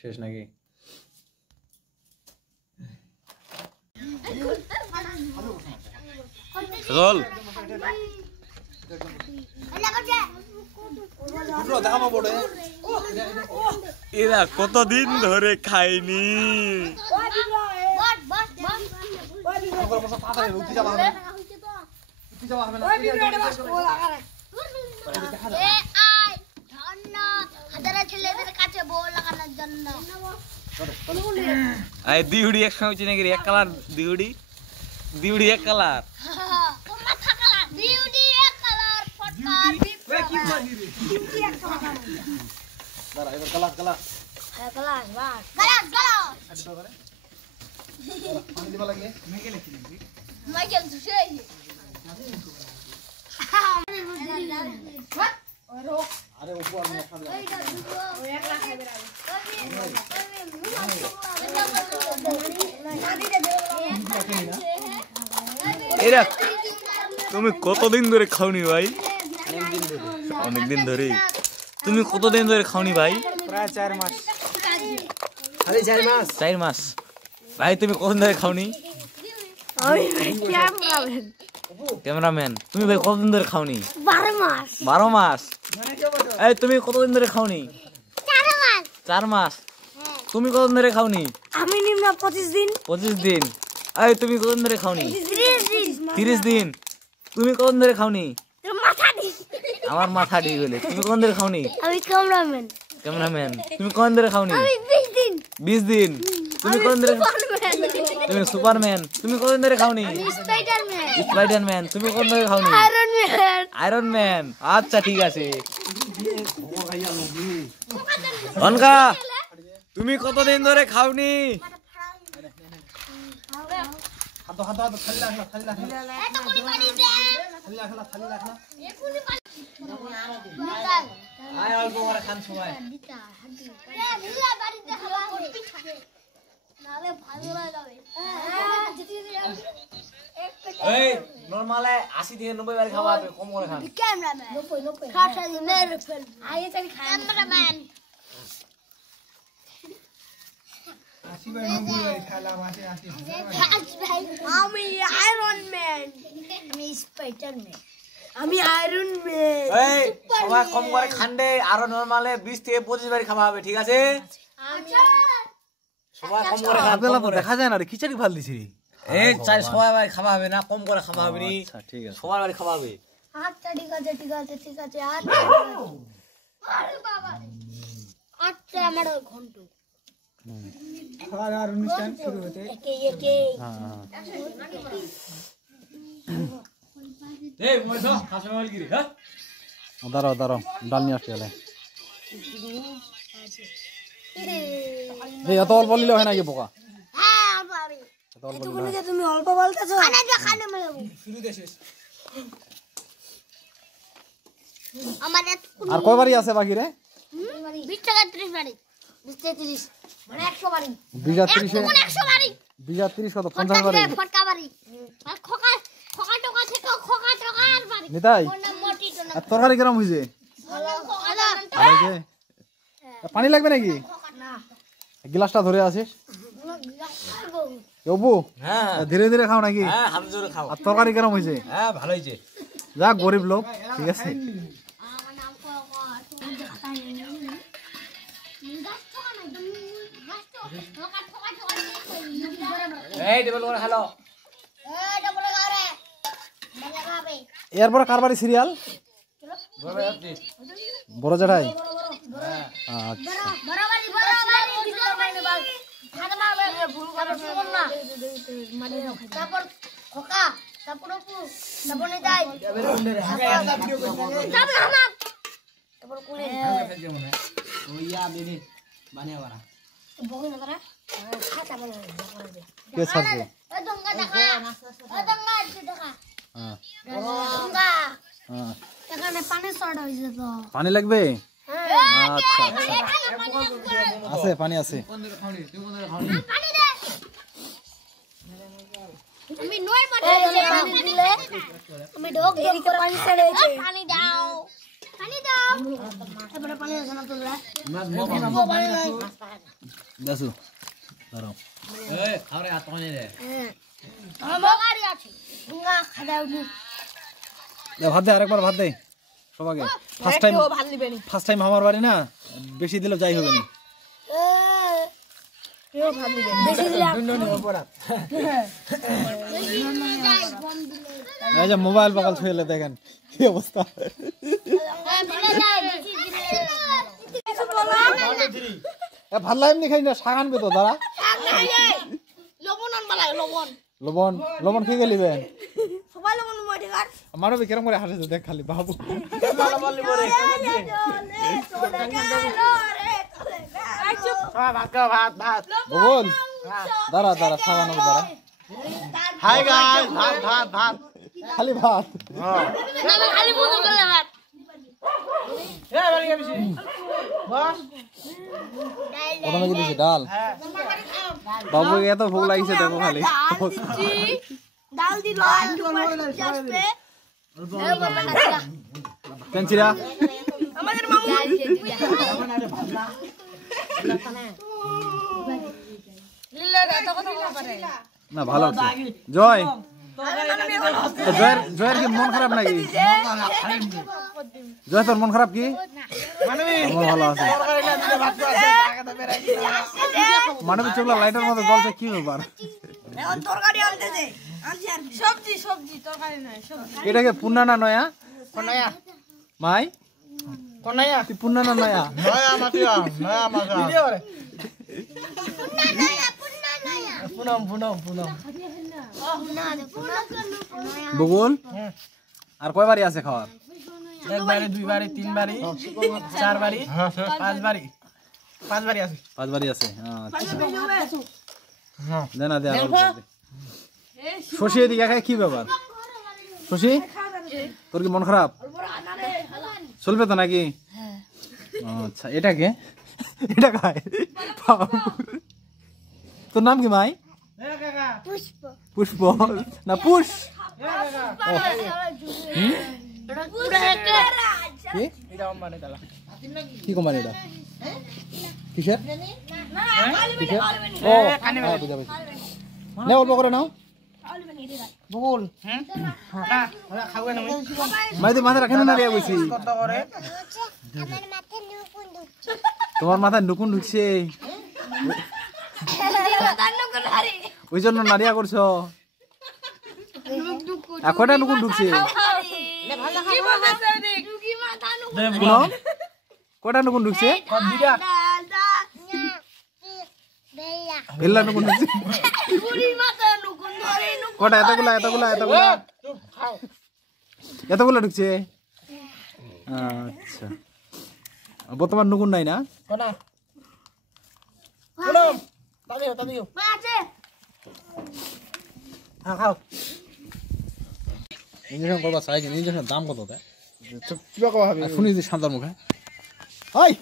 শেষ নাকি? চল এরা কতদিন ধরে খাইনি। দিউড়ি এক সময় চিনে গেলি এক কালার দিউড়ি দিউড়ি এক কালার এরা তুমি কতদিন ধরে খাওনি ভাই? অনেকদিন ধরে। তুমি কতদিন ধরে খাওনি ভাই? প্রায় 4 মাস। 4 মাস ভাই। তুমি কতদিন ধরে খাওনি? ক্যামেরাম্যান তুমি ভাই কতদিন ধরে খাওনি? 12 মাস। এই তুমি কতদিন ধরে খাওনি? 4 মাস। তুমি কতদিন ধরে খাওনি? আমি নিম্ন 25 দিন। 25 দিন। এই তুমি কতদিন ধরে খাওনি? 30 দিন। তুমি কতদিন ধরে খাওনি? আমার মাথা ঠিক হলে। তুমি কতদিন ধরে খাওনি? আমি ক্যামেরাম্যান। ক্যামেরাম্যান তুমি কতদিন ধরে খাওনি? আমি 20 দিন। 20 দিন। তুমি কতদিন ধরে? তুমি সুপারম্যান। তুমি কতদিন ধরে খাওনি? স্পাইডারম্যান। স্পাইডারম্যান তুমি কতদিন ধরে খাওনি? আয়রনম্যান। আয়রনম্যান। আচ্ছা ঠিক আছে। অনকা তুমি কতদিন ধরে খাওনি? নরমালে 80 থেকে 90 বার খাওয়া হবে, কম করে খান। ক্যামেরাম্যান 90 আগে চাই ক্যামেরাম্যান 80 বার 90 বার খেলাম 80 আমি আয়রনম্যান। আমি স্পাইডারম্যান। আমি আয়রনম্যান। এই সবাই কম করে খান রে। আরো নরমালে 20 থেকে 25 বার খাওয়া হবে, ঠিক আছে? আচ্ছা সবাই কম করে খান। আপেলা তো দেখা যায় না রে, খিচুড়ি ভাল দিছি রে। এই চাই সবাই বার খাওয়া হবে না, কম করে খাওয়া হবে নি। আচ্ছা ঠিক আছে। সবাই বার খাওয়া হবে। আচ্ছা ঠিক আছে ঠিক আছে ঠিক আছে। আরে বাবা আচ্ছা আমার ঘন্টু আর অনুষ্ঠান শুরু হতে একে একে এই মইছো খাসা মাল গিরি হ্যাঁ। দাঁড়াও দাঁড়াও, ডাল নিয়ে আসতে হলে। এই এত অল্প নিলে হয় নাকি পোকা? হ্যাঁ বাবা এতক্ষণ যে তুমি অল্প বলতেছো। আরে যে খানে মেলাবো শুরু দে শেষ। আমার আর কয় বাড়ি আছে বাকি রে? 20 টাকা 30 বাড়ি 20 30 মানে 100 বাড়ি। 20 আর 30 এ 100 বাড়ি 20 আর 30 কত? 50 বাড়ি। ফটকা বাড়ি আর খোকা খোকা টোকা থেকে খোকা টোকার বাড়ি। নিতাই কোনটা মোটি তো না। আর তরকারি কেমন হইছে? ভালো হইছে? পানি লাগবে নাকি? না গ্লাসটা ধরে আছিস অপু? হ্যাঁ ধীরে ধীরে খাও নাকি? হ্যাঁ হাত জোরে খাও। আর তরকারি কেমন হয়েছে? হ্যাঁ ভালো হইছে। যা গরিব লোক, ঠিক আছে। আমার নাম খোকা তুমি দেখা নাই গাছ টোকা না তুমি গাছ টোকা টোকা টোকা এই টেবিল করে হ্যালো। এই ডবল গারে মজা খাবে। এরপর কার বাড়ি সিরিয়াল? বড় আপনি বড় জেঠাই। হ্যাঁ আচ্ছা বরাবরই ভিডিও বানাই বাল খাদা মারবে ভুল করে শুন না মানে তারপর খোকা তারপর আপু তারপর নে যাই তারপর হামা তারপর কোলে ওইয়া বেনি বানিয়াওয়ারা বগি না করে খাতা বলে কে ছাড়ছে? এ দঙ্গা দেখা এ দঙ্গা দেখা হ্যাঁ দঙ্গা হ্যাঁ। এখানে পানি শর্ট হইছে তো পানি লাগবে? আচ্ছা আচ্ছা, হ্যাঁ আছে পানি আছে। কোন দিকে খাওনি? তুমি কোন দিকে খাওনি? পানি দে তুমি নয় মাঠে পানি দিলে আমি ঢোক ঢোক করে পানি ছেড়ে পানি দাও পানি দাও এবারে পানি আছে না তোমরা দাসু দাঁড়াও এই খাওরে হাত পানি দে আমার গাড়ি আছে গঙ্গা খাদাও নি ভাত দে আরেকবার ভাত দে সবাইকে ফার্স্ট টাইম আমার বাড়ি না বেশি দিলে যাই হবে না এই যে মোবাইল পাগল ছুঁয়ে দেখেন কি অবস্থা ভাল এমনি খাই না শাক আনবে তো দাঁড়া লবণ লবণ কি গেলিবেন আমারও কিরম করে হাসে দেখ খালি বাবু বল দাঁড়া দাঁড়া শাক আনবে দাঁড়া হাই গাইস ভাত ভাত ভাত খালি ভাত খালি বন্ধ করলে ভাত প্রথমে কি দিছি ডাল বাবু এত ভোগ লাগিছে দেখো খালি ডাল দিল আসবে কেনছিরা আমাদের মামু না ভালো আছে জয় জয়ের কি মন খারাপ নাকি জয় তোর মন খারাপ কি আমার ভালো আছে মানবী চোখলা লাইটের মতো জ্বলছে কি ব্যাপার এটাকে পুন্না না নয়া মাই তুই পুন্না না নয়া নয়া মাটিয়া নয়া মাটিয়া বগুল আর কয় বাড়ি আছে খাওয়ার এক বাড়ি দুই বাড়ি তিন বাড়ি চার বাড়ি পাঁচ বাড়ি আছে 5 বাড়ি আছে আচ্ছা দেনা দে শশী এদিকে খায় কি ব্যাপার শশী তোর কি মন খারাপ চলবে তো নাকি আচ্ছা এটা কে এটা খায় তোর নাম কি মাই পুষ্প পুষ্প না পুষ কি কি কোম্পানি এটা কিসের কিসের ও বুঝা পেয়েছি নে অল্প করে নাও বকুল না ওরা খাবে না মাইতে মাথা রাখেন না রিয়া বইছি কত করে তোমার মাথায় নুকুন ঢুকছে ওই জন্য নারিয়া করছো কয়টা নুকুন ঢুকছে কয়টা নুকুন ঢুকছে ভেল্লা নুকুন ঢুকছে কটা এতগুলা এতগুলা এতগুলা এতগুলা ঢুকছে আচ্ছা বর্তমান নুকুন নাই না কোনা তাদিও খাও ইঞ্জেকশন করবা চাই ইঞ্জেকশন দাম কত দেয় কিবা কবা ভাবি শুনি যে শান্তর মুখে হাই